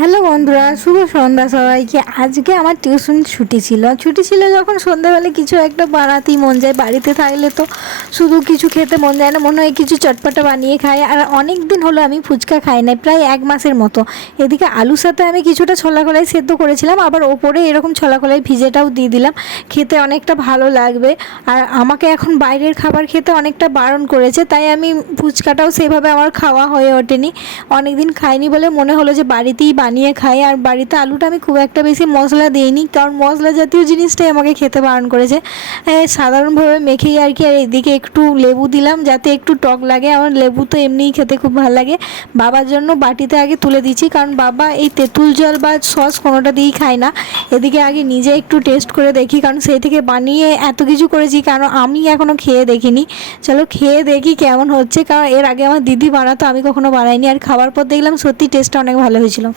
Hello বন্ধুরা, শুভ সন্ধ্যা সবাইকে। আজকে আমার টিউশন ছুটি ছিল যখন সন্ধ্যাবেলা কিছু একটা বানাতেই মন যায়। বাড়িতে থাকলে তো শুধু কিছু খেতে মন যায় না, মনে হয় কিছু চটপটা বানিয়ে খাই। আর অনেক দিন হলো আমি ফুচকা খাই নাই, প্রায় 1 মাসের মতো। এদিকে আলুর সাথে আমি কিছুটা ছোলা কলাই সেদ্ধ করেছিলাম, আবার ওপরে এরকম ছোলা কলাই ভিজেটাও দিয়ে দিলাম। খেতে অনেকটা ভালো লাগবে। আর আমাকে এখন বাইরের খাবার খেতে অনেকটা বারণ করেছে, তাই আমি ফুচকাটাও সেভাবে আমার খাওয়া হয়ে ওঠেনি। অনেক দিন খাইনি বলে মনে হলো যে বাড়িতেই বানিয়ে খাই। আর বাড়িতে আলুটা আমি খুব একটা বেশি মশলা দিইনি, কারণ মশলা জাতীয় জিনিসটাই আমাকে খেতে বারণ করেছে। সাধারণভাবে মেখেই আর কি। আর এদিকে একটু লেবু দিলাম যাতে একটু টক লাগে। আমার লেবু তো এমনিই খেতে খুব ভালো লাগে। বাবার জন্য বাটিতে আগে তুলে দিচ্ছি, কারণ বাবা এই তেঁতুল জল বা সস কোনোটা দিয়েই খায় না। এদিকে আগে নিজে একটু টেস্ট করে দেখি, কারণ সেই থেকে বানিয়ে এত কিছু করেছি, কারণ আমি এখনও খেয়ে দেখিনি। চলো খেয়ে দেখি কেমন হচ্ছে, কারণ এর আগে আমার দিদি বানাতো, আমি কখনো বানাইনি। আর খাওয়ার পর দেখলাম সত্যি টেস্টটা অনেক ভালো হয়েছিল।